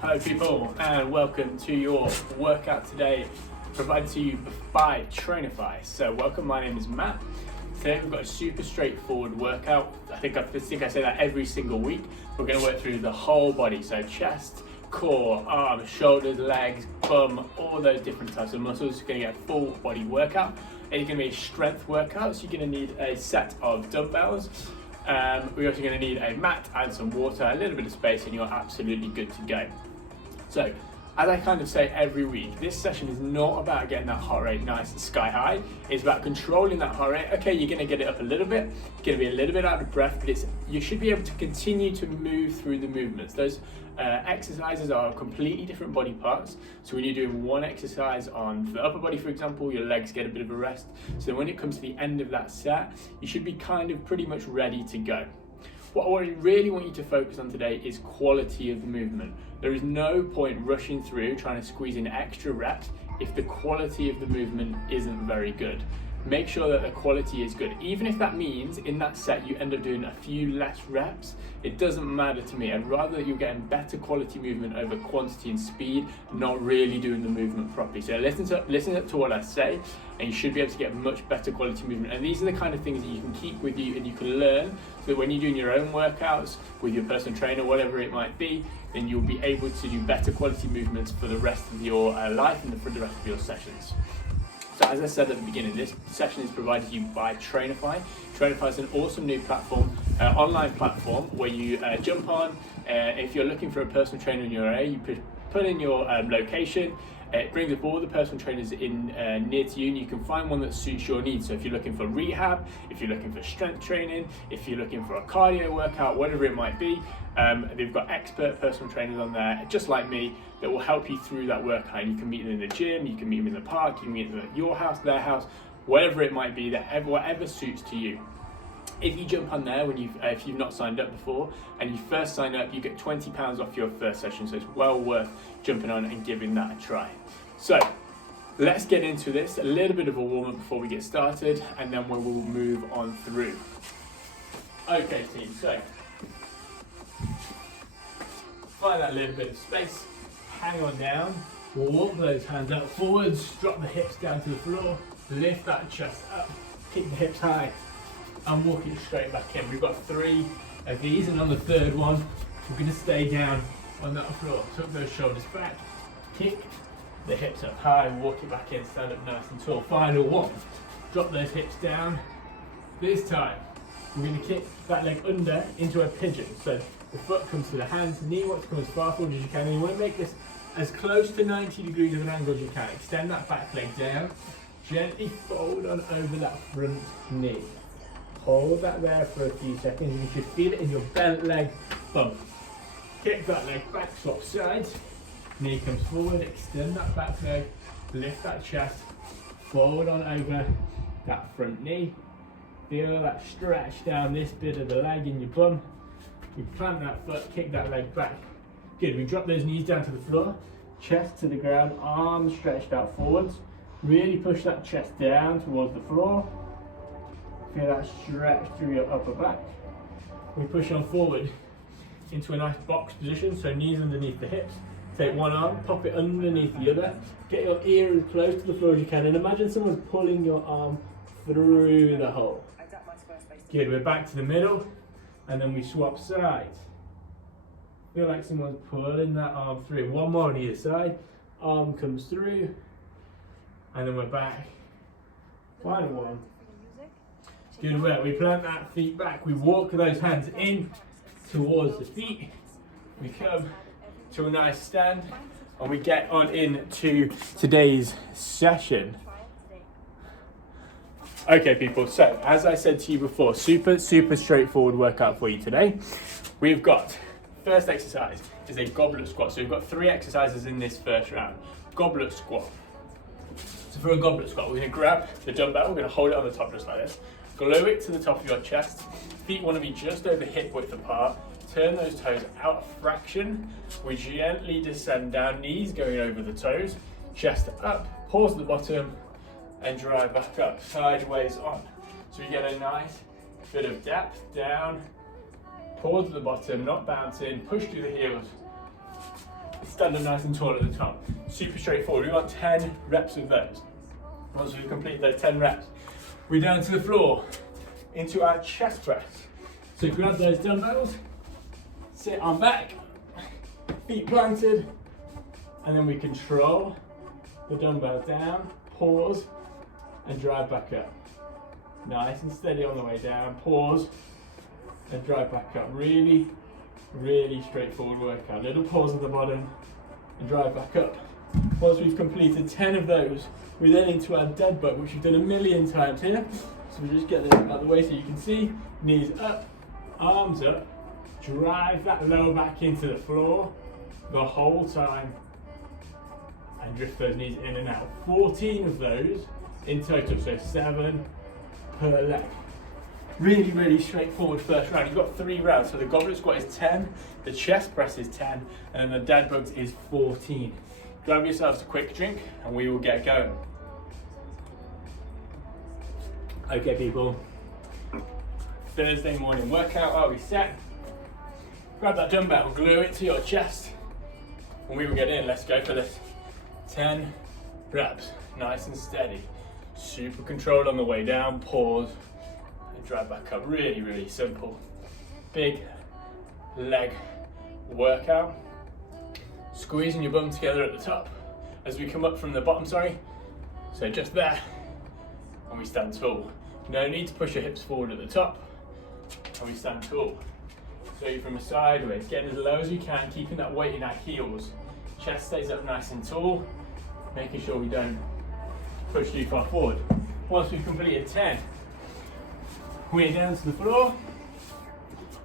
Hello people, and welcome to your workout today, provided to you by Trainify. So welcome, my name is Matt. Today we've got a super straightforward workout. I think I say that every single week. We're going to work through the whole body, so chest, core, arms, shoulders, legs, bum, all those different types of muscles. You're going to get a full body workout. It's going to be a strength workout, so you're going to need a set of dumbbells. We're also going to need a mat and some water, a little bit of space, and you're absolutely good to go. So, as I kind of say every week, this session is not about getting that heart rate nice and sky high. It's about controlling that heart rate. Okay, you're going to get it up a little bit, you're going to be a little bit out of breath, but you should be able to continue to move through the movements. Those exercises are completely different body parts. So when you're doing one exercise on the upper body, for example, your legs get a bit of a rest. So when it comes to the end of that set, you should be kind of pretty much ready to go. What I really want you to focus on today is quality of the movement. There is no point rushing through trying to squeeze in extra reps if the quality of the movement isn't very good. Make sure that the quality is good. Even if that means in that set you end up doing a few less reps, it doesn't matter to me. I'd rather that you're getting better quality movement over quantity and speed, not really doing the movement properly. So listen to what I say, and you should be able to get much better quality movement. And these are the kind of things that you can keep with you and you can learn, so that when you're doing your own workouts with your personal trainer, whatever it might be, then you'll be able to do better quality movements for the rest of your life and for the rest of your sessions. So as I said at the beginning, this session is provided to you by Trainify. Trainify is an awesome new platform, online platform where you jump on. If you're looking for a personal trainer in your area, you put in your location. It brings up all the personal trainers in near to you, and you can find one that suits your needs. So if you're looking for rehab, if you're looking for strength training, if you're looking for a cardio workout, whatever it might be, they've got expert personal trainers on there, just like me, that will help you through that workout. You can meet them in the gym, you can meet them in the park, you can meet them at your house, their house, whatever it might be, whatever suits to you. If you jump on there if you've not signed up before, and you first sign up, you get £20 off your first session, so it's well worth jumping on and giving that a try. So let's get into this, a little bit of a warm-up before we get started, and then we will move on through. Okay team, so find that little bit of space, hang on down, walk those hands out forwards, drop the hips down to the floor, lift that chest up, keep the hips high, and walk it straight back in. We've got 3 of these, and on the third one, we're going to stay down on that floor. Tuck those shoulders back, kick the hips up high, walk it back in, stand up nice and tall. Final one, drop those hips down. This time, we're going to kick that leg under into a pigeon. So the foot comes to the hands, knee wants to come as far forward as you can, and you want to make this as close to 90 degrees of an angle as you can. Extend that back leg down, gently fold on over that front knee. Hold that there for a few seconds, and you should feel it in your bent leg bump. Kick that leg back, swap sides, knee comes forward, extend that back leg, lift that chest, forward on over that front knee. Feel that stretch down this bit of the leg in your bum. We plant that foot, kick that leg back. Good, we drop those knees down to the floor, chest to the ground, arms stretched out forwards. Really push that chest down towards the floor. Feel that stretch through your upper back. We push on forward into a nice box position, so knees underneath the hips. Take one arm, pop it underneath the other. Get your ear as close to the floor as you can, and imagine someone's pulling your arm through the hole. Good, we're back to the middle, and then we swap sides. Feel like someone's pulling that arm through. One more on either side. Arm comes through, and then we're back. Final one. Good work. We plant that feet back. We walk those hands in towards the feet. We come to a nice stand, and we get on into today's session. Okay people, so as I said to you before, super straightforward workout for you today. We've got, first exercise is a goblet squat. So we've got 3 exercises in this first round. Goblet squat. So for a goblet squat, we're going to grab the dumbbell, we're going to hold it on the top just like this. Glue it to the top of your chest. Feet want to be just over hip width apart. Turn those toes out a fraction. We gently descend down, knees going over the toes. Chest up, pause at the bottom, and drive back up, sideways on. So you get a nice bit of depth down, pause at the bottom, not bouncing, push through the heels, stand up nice and tall at the top. Super straightforward. We want 10 reps of those. Once we've completed those 10 reps, we're down to the floor into our chest press. So grab those dumbbells, sit on back, feet planted, and then we control the dumbbells down, pause, and drive back up. Nice and steady on the way down, pause, and drive back up. Really, really straightforward workout. Little pause at the bottom, and drive back up. Once we've completed 10 of those, we're then into our dead bug, which we've done a million times here. So we just get this out of the way so you can see, knees up, arms up, drive that lower back into the floor the whole time, and drift those knees in and out. 14 of those in total, so 7 per leg. Really, really straightforward first round. You've got 3 rounds, so the goblet squat is 10, the chest press is 10, and then the dead bugs is 14. Grab yourselves a quick drink and we will get going. Okay people, Thursday morning workout, are we set? Grab that dumbbell, glue it to your chest, and we will get in. Let's go for this. 10 reps, nice and steady. Super controlled on the way down, pause, and drive back up. Really, really simple. Big leg workout. Squeezing your bum together at the top as we come up from the bottom, so just there, and we stand tall. No need to push your hips forward at the top, and we stand tall. So from a sideways, getting as low as you can, keeping that weight in our heels. Chest stays up nice and tall, making sure we don't push too far forward. Once we've completed 10, we're down to the floor,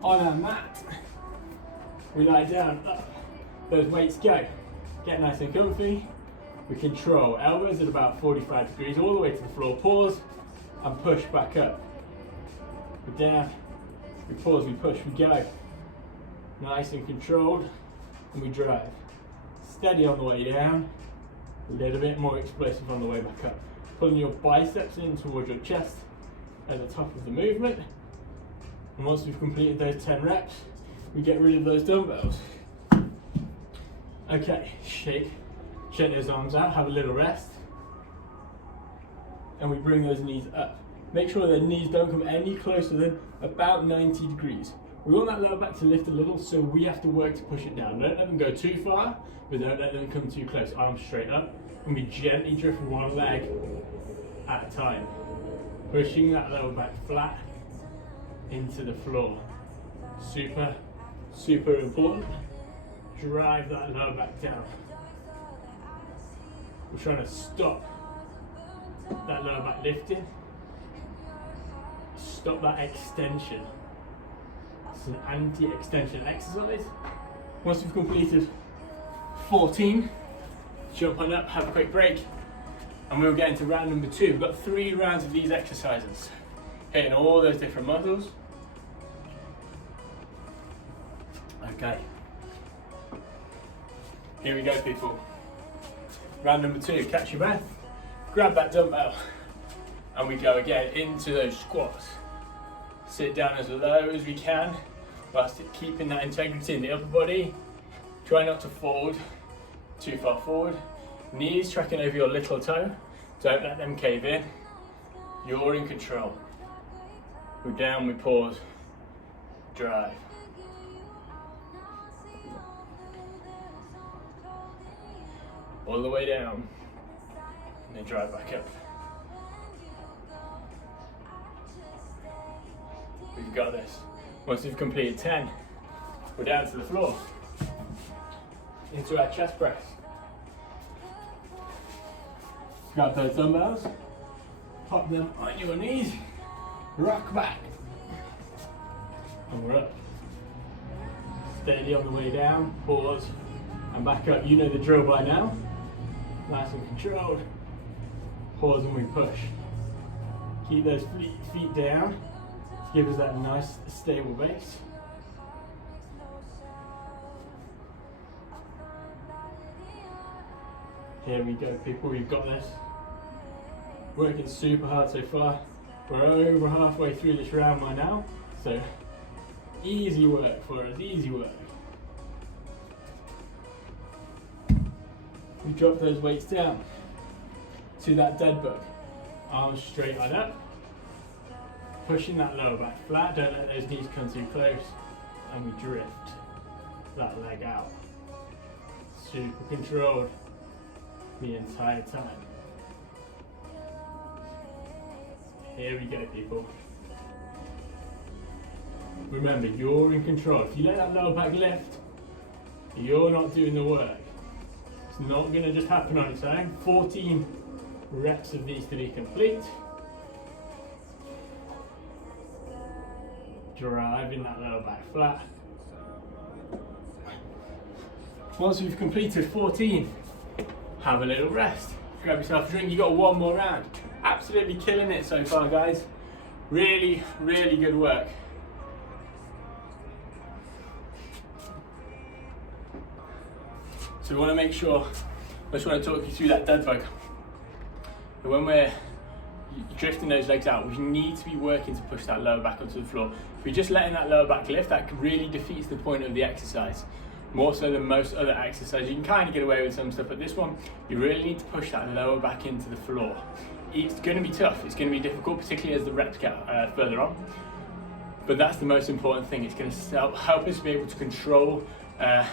on our mat, we lie down, up. Those weights go. Get nice and comfy. We control elbows at about 45 degrees all the way to the floor. Pause and push back up. We're down. We pause, we push, we go. Nice and controlled, and we drive. Steady on the way down. A little bit more explosive on the way back up. Pulling your biceps in towards your chest at the top of the movement. And once we've completed those 10 reps, we get rid of those dumbbells. Okay, shake those arms out, have a little rest, and we bring those knees up. Make sure the knees don't come any closer than about 90 degrees. We want that lower back to lift a little, so we have to work to push it down. Don't let them go too far, but don't let them come too close. Arms straight up, and we gently drift one leg at a time. Pushing that lower back flat into the floor. Super, super important. Drive that lower back down. We're trying to stop that lower back lifting. Stop that extension. It's an anti-extension exercise. Once we've completed 14, jump on up, have a quick break, and we'll get into round number 2. We've got 3 rounds of these exercises, hitting all those different muscles. Okay. Here we go, people. Round number 2, catch your breath, grab that dumbbell, and we go again into those squats. Sit down as low as we can, whilst keeping that integrity in the upper body. Try not to fold too far forward. Knees tracking over your little toe. Don't let them cave in. You're in control. We're down, we pause, drive. All the way down, and then drive back up. We've got this. Once we've completed 10, we're down to the floor, into our chest press. Grab those dumbbells, pop them on your knees, rock back, and we're up. Steady on the way down, pause, and back up. You know the drill by now. Nice and controlled. Pause and we push. Keep those feet down to give us that nice stable base. Here we go, people, we've got this. Working super hard so far. We're over halfway through this round by now, so easy work for us, easy work. We drop those weights down to that dead bug. Arms straight on up. Pushing that lower back flat, don't let those knees come too close. And we drift that leg out. Super controlled the entire time. Here we go, people. Remember, you're in control. If you let that lower back lift, you're not doing the work. It's not going to just happen on its own. 14 reps of these to be complete. Driving that lower back flat. Once we've completed 14, have a little rest. Grab yourself a drink. You got one more round. Absolutely killing it so far, guys. Really, really good work. So we want to make sure, I just want to talk you through that dead bug. And when we're drifting those legs out, we need to be working to push that lower back onto the floor. If we're just letting that lower back lift, that really defeats the point of the exercise. More so than most other exercises. You can kind of get away with some stuff, but this one, you really need to push that lower back into the floor. It's going to be tough, it's going to be difficult, particularly as the reps get further on. But that's the most important thing. It's going to help us be able to control it's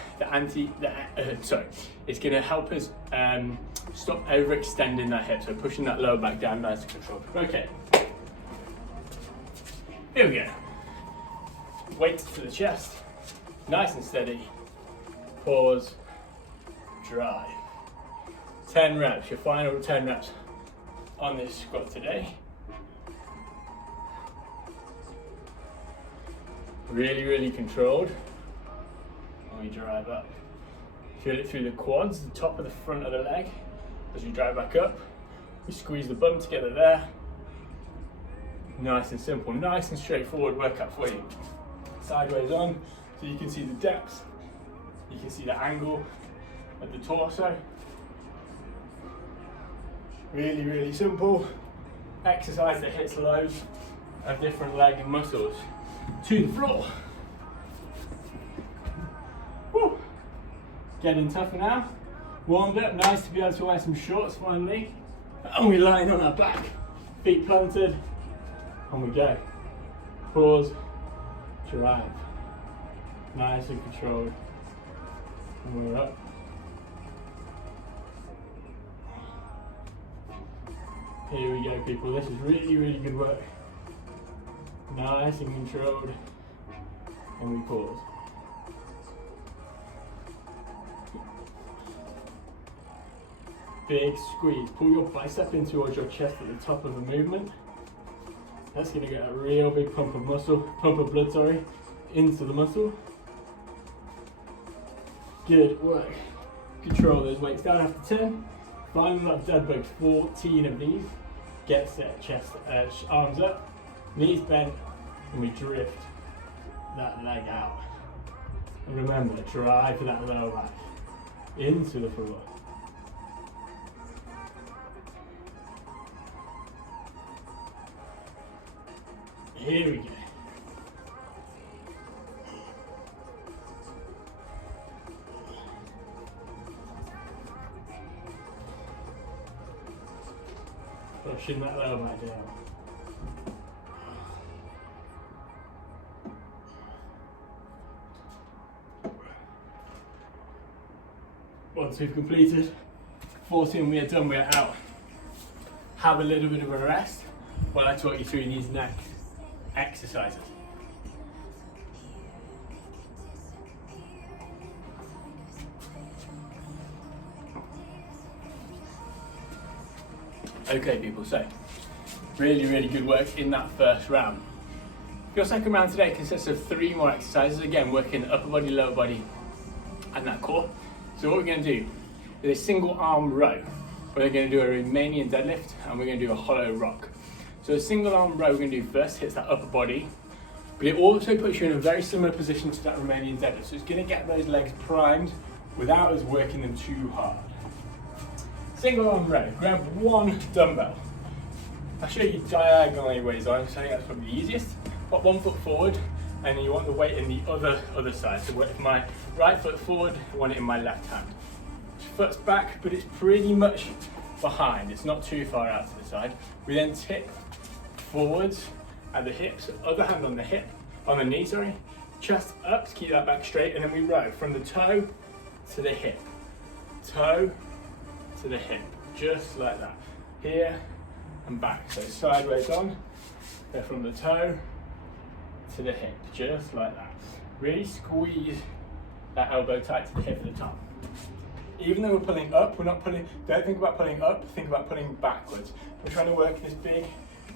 going to help us stop overextending that hip, so pushing that lower back down nice and controlled. Okay, here we go. Weights to the chest, nice and steady. Pause, drive. 10 reps, your final 10 reps on this squat today. Really, really controlled. We drive up. Feel it through the quads, the top of the front of the leg. As we drive back up, we squeeze the bum together there. Nice and simple, nice and straightforward workout for you. Sideways on, so you can see the depth, you can see the angle of the torso. Really, really simple exercise that hits loads of different leg muscles to the floor. Woo. Getting tougher now. Warmed up, nice to be able to wear some shorts finally. And we're lying on our back, feet planted, and we go. Pause, drive. Nice and controlled. And we're up. Here we go, people. This is really, really good work. Nice and controlled. And we pause. Big squeeze. Pull your bicep in towards your chest at the top of the movement. That's going to get a real big pump of blood, into the muscle. Good work. Control those weights down after 10. Final up dead bug, 14 of these. Get set, chest, arms up, knees bent, and we drift that leg out. And remember, drive for that lower back into the floor. Here we go. Pushing that lower back down. Once we've completed 14, we are done, we are out. Have a little bit of a rest while I talk you through these next exercises. Okay people, so really, really good work in that first round. Your second round today consists of 3 more exercises, again working upper body, lower body and that core. So what we're going to do is a single arm row. We're going to do a Romanian deadlift and we're going to do a hollow rock. So a single arm row we're going to do first hits that upper body, but it also puts you in a very similar position to that Romanian deadlift. So it's going to get those legs primed without us working them too hard. Single arm row, grab 1 dumbbell. I'll show you diagonally ways on, so I think that's probably the easiest. Put 1 foot forward, and then you want the weight in the other side. So with my right foot forward, I want it in my left hand. foot's back, but it's pretty much behind. It's not too far out to the side. We then tip forwards at the hips, other hand on the hip, on the knee, sorry. Chest up to keep that back straight, and then we row from the toe to the hip. Toe to the hip, just like that. Here and back, so sideways on. Go from the toe to the hip, just like that. Really squeeze that elbow tight to the hip at the top. Even though we're pulling up, we're not pulling, don't think about pulling up, think about pulling backwards. We're trying to work this big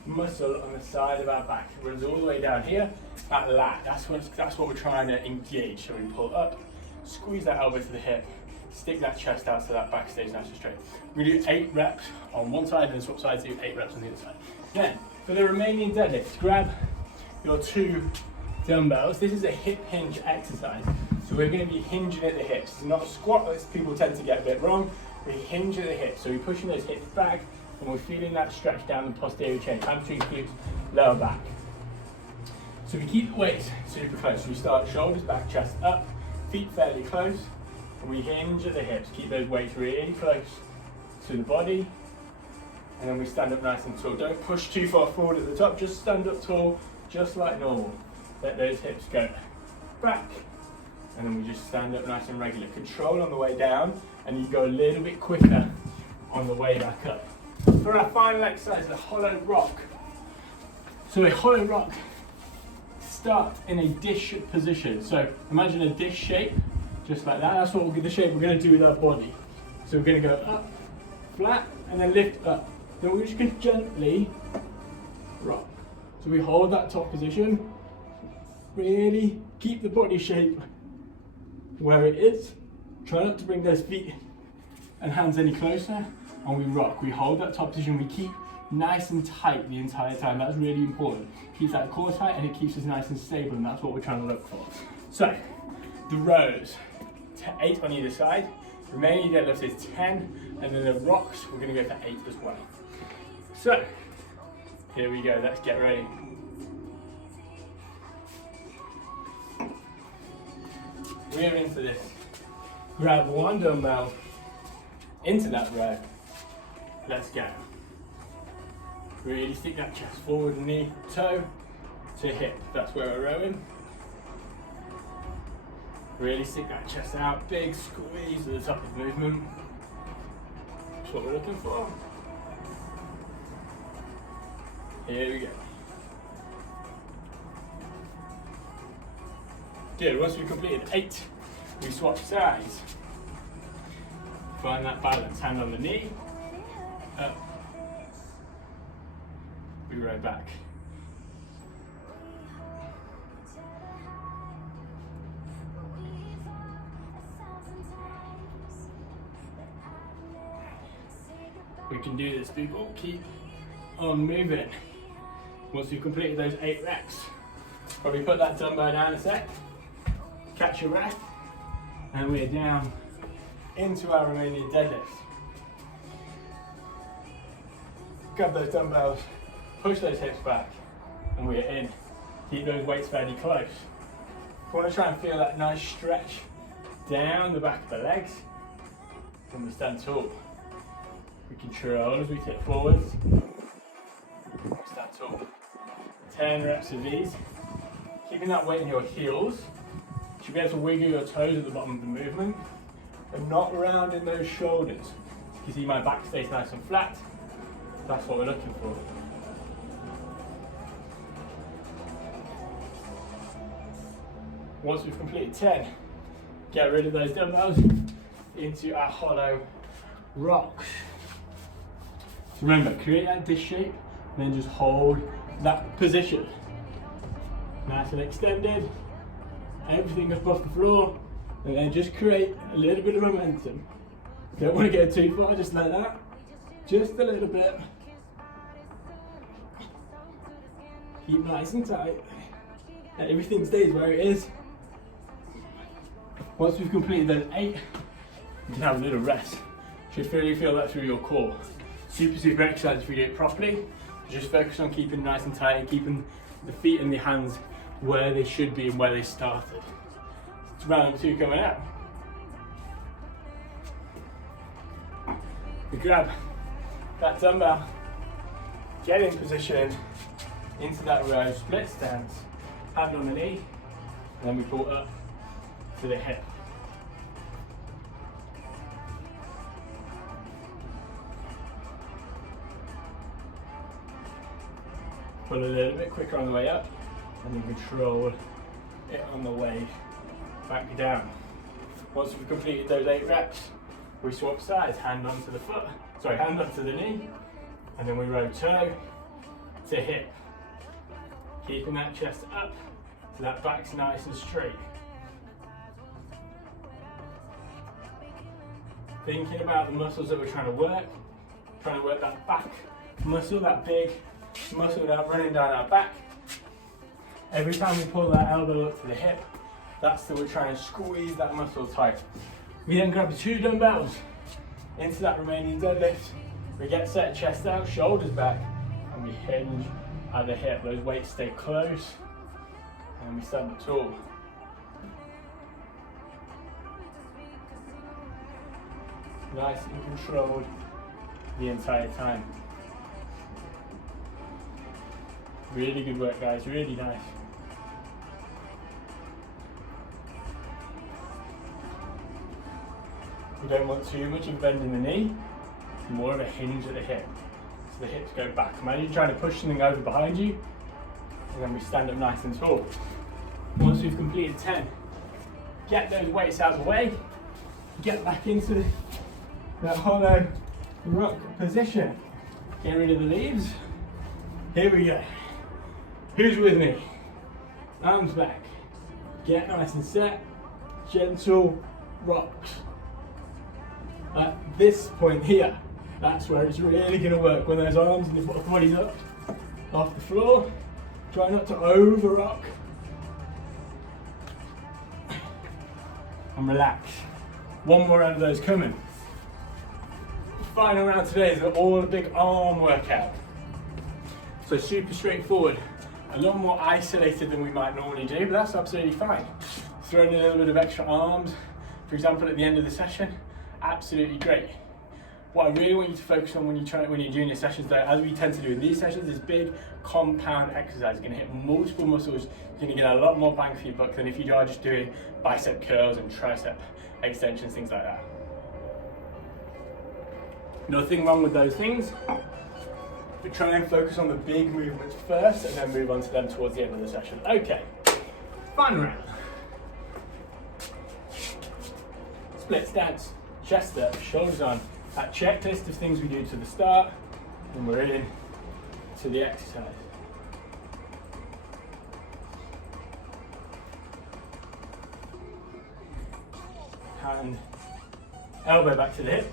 muscle on the side of our back. It runs all the way down here, that lat, that's what we're trying to engage. So we pull up, squeeze that elbow to the hip, stick that chest out so that back stays nice and straight. We do 8 reps on one side and then swap sides, do 8 reps on the other side. Then, for the Romanian deadlift, grab your 2 dumbbells. This is a hip hinge exercise. So we're going to be hinging at the hips. It's not a squat, as people tend to get a bit wrong. We hinge at the hips. So we're pushing those hips back and we're feeling that stretch down the posterior chain, hamstring glutes, lower back. So we keep the weights super close. So we start shoulders back, chest up, feet fairly close, and we hinge at the hips. Keep those weights really close to the body, and then we stand up nice and tall. Don't push too far forward at the top, just stand up tall, just like normal. Let those hips go back, and then we just stand up nice and regular. Control on the way down, and you go a little bit quicker on the way back up. For our final exercise, the hollow rock. So a hollow rock, start in a dish position. So imagine a dish shape, just like that. That's what the shape we're going to do with our body. So we're going to go up, flat, and then lift up. Then we're just going to gently rock. So we hold that top position, really keep the body shape where it is. Try not to bring those feet and hands any closer, and we rock. We hold that top position, we keep nice and tight the entire time. That's really important. Keeps that core tight and it keeps us nice and stable, and that's what we're trying to look for. So, the rows, 8 on either side. Romanian deadlift is 10, and then the rocks, we're going to go for 8 as well. So, here we go, let's get ready. We're into this. Grab one dumbbell into that row. Let's go. Really stick that chest forward, knee, toe to hip. That's where we're rowing. Really stick that chest out, big squeeze at the top of the movement. That's what we're looking for. Here we go. Good, once we've completed 8, we swap sides. Find that balance, hand on the knee, up, we row back. We can do this, people, keep on moving. Once we've completed those 8 reps, probably put that dumbbell down a sec, catch your breath, and we're down into our Romanian deadlift. Grab those dumbbells, push those hips back, and we're in. Keep those weights fairly close. If you want to try and feel that nice stretch down the back of the legs, then we stand tall. We control as we tip forwards. Stand tall. 10 reps of these. Keeping that weight in your heels. You should be able to wiggle your toes at the bottom of the movement, but not rounding those shoulders. You can see my back stays nice and flat. That's what we're looking for. Once we've completed 10, get rid of those dumbbells into our hollow rocks. So remember, create that dish shape, and then just hold that position. Nice and extended, everything above the floor, and then just create a little bit of momentum. Don't want to go too far, just like that. Just a little bit. Keep nice and tight, and everything stays where it is. Once we've completed those 8, you can have a little rest. You should really feel that through your core. Super exercise if we do it properly. Just focus on keeping nice and tight and keeping the feet and the hands where they should be and where they started. It's round 2 coming up. We grab that dumbbell, get in position into that row, split stance, hand on the knee, and then we pull up to the hip. Pull a little bit quicker on the way up, and then control it on the way back down. Once we've completed those 8 reps, we swap sides, hand onto the foot, hand onto the knee, and then we row toe to hip. Keeping that chest up so that back's nice and straight. Thinking about the muscles that we're trying to work that back muscle, that big muscle that running down our back. Every time we pull that elbow up to the hip, that's that we're trying to squeeze that muscle tight. We then grab the 2 dumbbells into that Romanian deadlift. We get set, chest out, shoulders back, and we hinge at the hip. Those weights stay close, and we stand up tall. Nice and controlled the entire time. Really good work, guys, really nice. We don't want too much of a bend in the knee, it's more of a hinge at the hip. So the hips go back. Imagine trying to push something over behind you, and then we stand up nice and tall. Once we've completed 10, get those weights out of the way, get back into that hollow rock position. Get rid of the leaves. Here we go. Who's with me? Arms back. Get nice and set. Gentle rocks. At this point here, that's where it's really going to work. When those arms and the body's up off the floor, try not to over rock. And relax. One more round of those coming. Final round today is all a big arm workout. So super straightforward. A lot more isolated than we might normally do, but that's absolutely fine. Throw in a little bit of extra arms, for example, at the end of the session, absolutely great. What I really want you to focus on when you're doing your sessions, though, as we tend to do in these sessions, is big compound exercise. You're going to hit multiple muscles. You're going to get a lot more bang for your buck than if you are just doing bicep curls and tricep extensions, things like that. Nothing wrong with those things. But try and focus on the big movements first and then move on to them towards the end of the session. Okay, final round. Split stance, chest up, shoulders on. That checklist of things we do to the start, and we're in to the exercise. Hand, elbow back to the hip.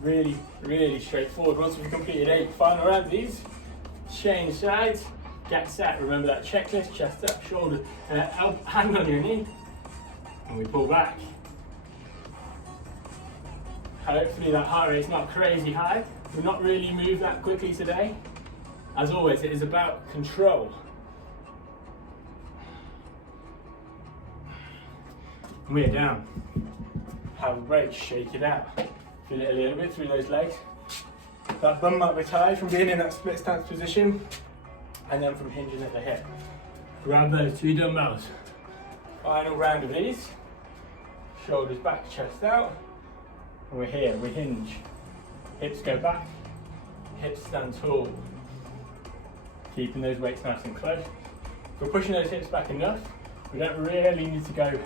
Really, really straightforward. Once we've completed 8 final rounds of these, change sides, get set. Remember that checklist, chest up, shoulder, hand on your knee, and we pull back. Hopefully that heart rate's not crazy high. We've not really moved that quickly today. As always, it is about control. We're down. Have a break, shake it out. Feel it a little bit through those legs. That bum might be tired from being in that split stance position and then from hinging at the hip. Grab those 2 dumbbells. Final round of these. Shoulders back, chest out. And we're here, we hinge. Hips go back, hips stand tall. Keeping those weights nice and close. If we're pushing those hips back enough, we don't really need to go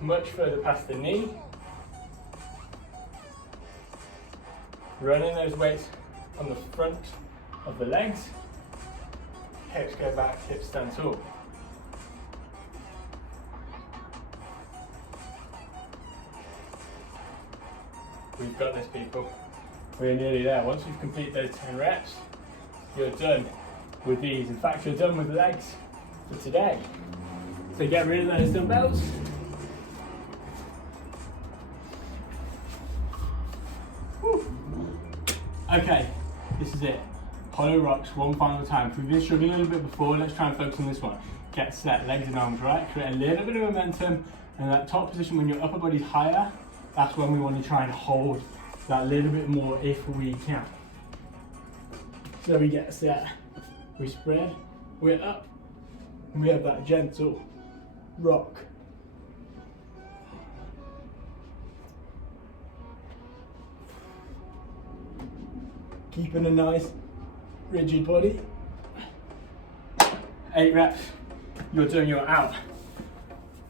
much further past the knee. Running those weights on the front of the legs. Hips go back, hips stand tall. We've got this, people. We're nearly there. Once we've completed those 10 reps, you're done with these. In fact, you're done with legs for today. So get rid of those dumbbells. Okay, this is it. Hollow rocks one final time. If we've been struggling a little bit before, let's try and focus on this one. Get set, legs and arms right. Create a little bit of momentum And that top position, when your upper body's higher, that's when we want to try and hold that little bit more if we can. So we get set, we spread, we're up, and we have that gentle rock. Keeping a nice rigid body. 8 reps, you're done, you're out.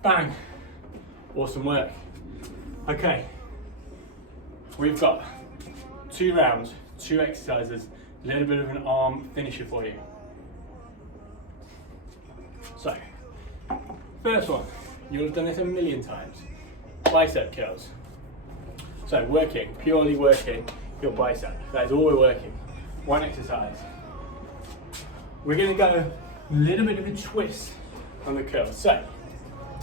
Bang, awesome work. Okay, we've got 2 rounds, 2 exercises, a little bit of an arm finisher for you. So, first one, you'll have done this a million times, bicep curls. So purely working your bicep, that is all we're working. One exercise. We're gonna go a little bit of a twist on the curl. So,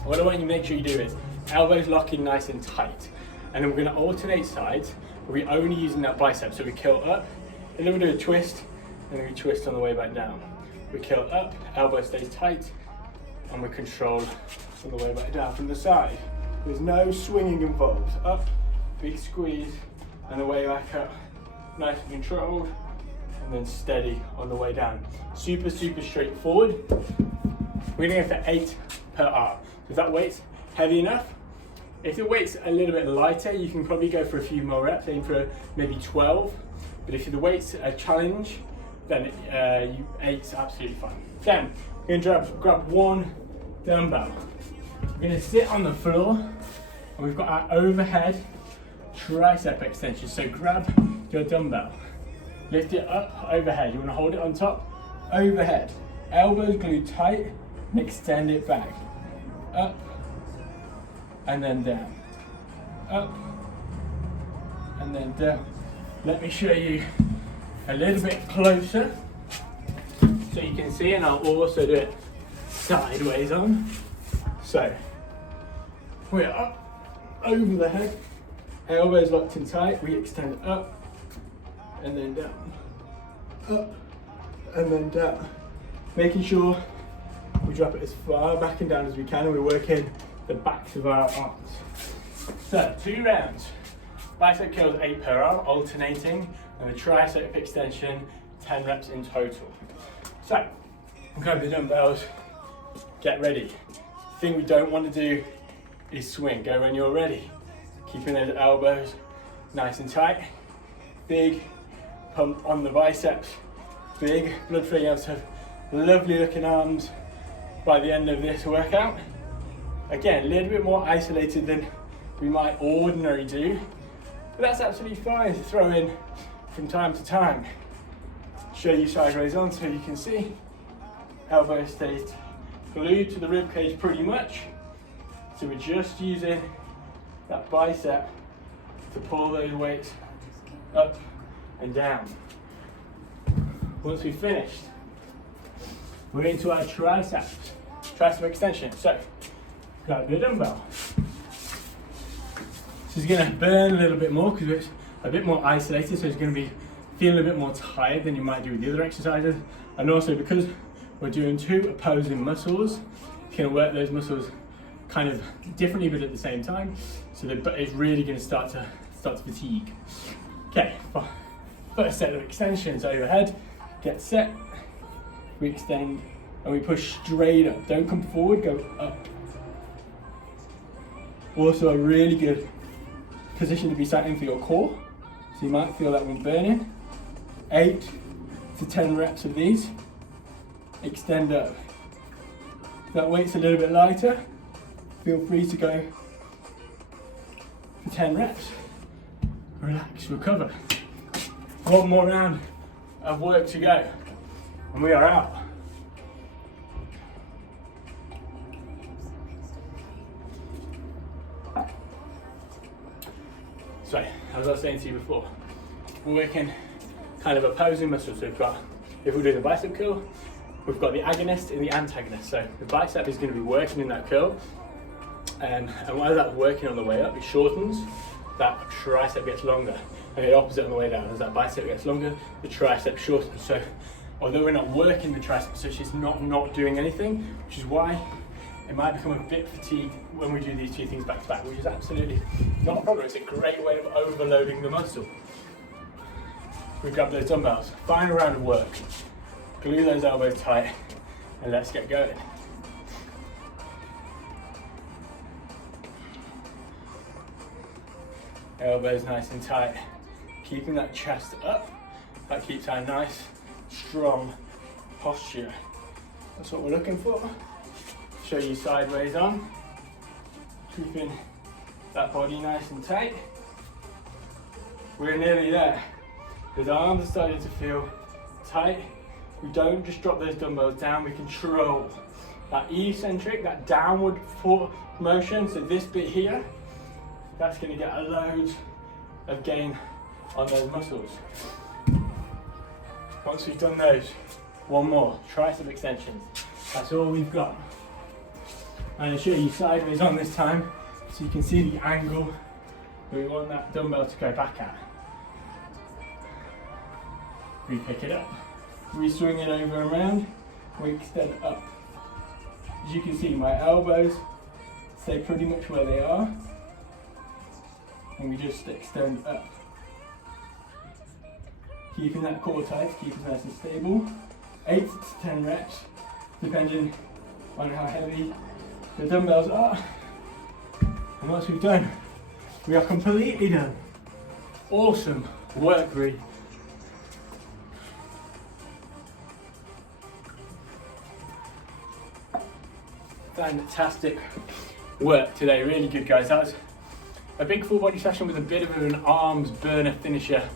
what I want you to make sure you do is elbows lock in nice and tight. And then we're gonna alternate sides, but we're only using that bicep. So we curl up, a little bit of a twist, and then we twist on the way back down. We curl up, elbow stays tight, and we're controlled on the way back down from the side. There's no swinging involved. Up, big squeeze, and the way back up. Nice and controlled, and then steady on the way down. Super, super straightforward. We're gonna go for 8 per arm. So if that weight's heavy enough, if the weight's a little bit lighter, you can probably go for a few more reps, aim for maybe 12. But if the weight's a challenge, then 8's absolutely fine. Then, we're gonna grab 1 dumbbell. We're gonna sit on the floor, and we've got our overhead tricep extension. So grab your dumbbell, lift it up overhead. You wanna hold it on top, overhead. Elbows glued tight, and extend it back. Up, and then down. Up, and then down. Let me show you a little bit closer so you can see, and I'll also do it sideways on. So, we're up, over the head, elbows locked in tight, we extend up, and then down. Up, and then down. Making sure we drop it as far back and down as we can, and we're working the backs of our arms. So, 2 rounds. Bicep curls 8 per arm, alternating, and the tricep extension 10 reps in total. So, grab the dumbbells, get ready. The thing we don't want to do is swing. Go when you're ready. Keeping those elbows nice and tight. Big pump on the biceps. Big blood flow. You have to have lovely looking arms by the end of this workout. Again, a little bit more isolated than we might ordinarily do, but that's absolutely fine to throw in from time to time. Show you sideways on so you can see. Elbow stays glued to the rib cage pretty much. So we're just using that bicep to pull those weights up and down. Once we've finished, we're into our tricep extension. So, grab your dumbbell. This is going to burn a little bit more because it's a bit more isolated, so it's going to be feeling a bit more tired than you might do with the other exercises. And also because we're doing 2 opposing muscles, you can work those muscles kind of differently but at the same time, so that it's really going to start to fatigue. Okay, first set of extensions overhead. Get set, we extend, and we push straight up. Don't come forward, go up. Also a really good position to be sat in for your core, so you might feel that one burning. 8 to 10 reps of these. Extend up. If that weight's a little bit lighter, feel free to go for 10 reps. Relax, recover. 1 more round of work to go, and we are out. So, as I was saying to you before, we're working kind of opposing muscles. So if we're doing the bicep curl, we've got the agonist and the antagonist. So the bicep is going to be working in that curl, and while that's working on the way up, it shortens, that tricep gets longer. And the opposite on the way down, as that bicep gets longer, the tricep shortens. So although we're not working the tricep, so it's not doing anything, which is why it might become a bit fatigued when we do these two things back to back, which is absolutely not a problem. It's a great way of overloading the muscle. We grab those dumbbells, final round of work, glue those elbows tight, and let's get going. Elbows nice and tight, keeping that chest up. That keeps our nice, strong posture. That's what we're looking for. Show you sideways on, keeping that body nice and tight. We're nearly there. His arms are starting to feel tight. We don't just drop those dumbbells down, we control that eccentric, that downward motion. So this bit here, that's going to get a load of gain on those muscles. Once we've done those, one more, tricep extensions. That's all we've got. I'm going to show you sideways on this time, so you can see the angle that we want that dumbbell to go back at. We pick it up, we swing it over and around, we extend it up. As you can see, my elbows stay pretty much where they are, and we just extend up. Keeping that core tight, keep it nice and stable. 8 to 10 reps, depending on how heavy the dumbbells are. And once we've done, we are completely done. Awesome work, Reed. Fantastic work today, really good, guys. That was a big full body session with a bit of an arms burner finisher.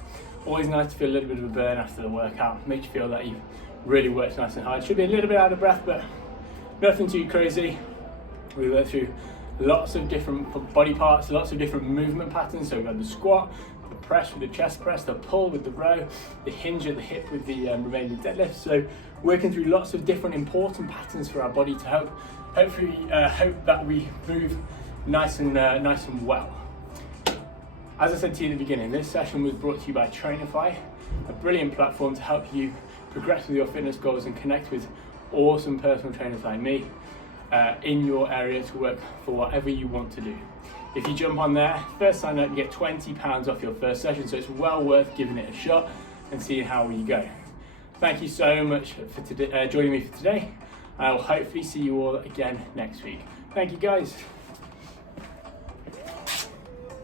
Always nice to feel a little bit of a burn after the workout. Makes you feel that you've really worked nice and hard. Should be a little bit out of breath, but nothing too crazy. We went through lots of different body parts, lots of different movement patterns. So we've got the squat, the press with the chest press, the pull with the row, the hinge at the hip with the Romanian Deadlift. So working through lots of different important patterns for our body to hopefully hope that we move nice and well. As I said to you in the beginning, this session was brought to you by Trainify, a brilliant platform to help you progress with your fitness goals and connect with awesome personal trainers like me in your area to work for whatever you want to do. If you jump on there, first sign up, you get £20 off your first session, so it's well worth giving it a shot and seeing how you go. Thank you so much for joining me for today. I will hopefully see you all again next week. Thank you, guys.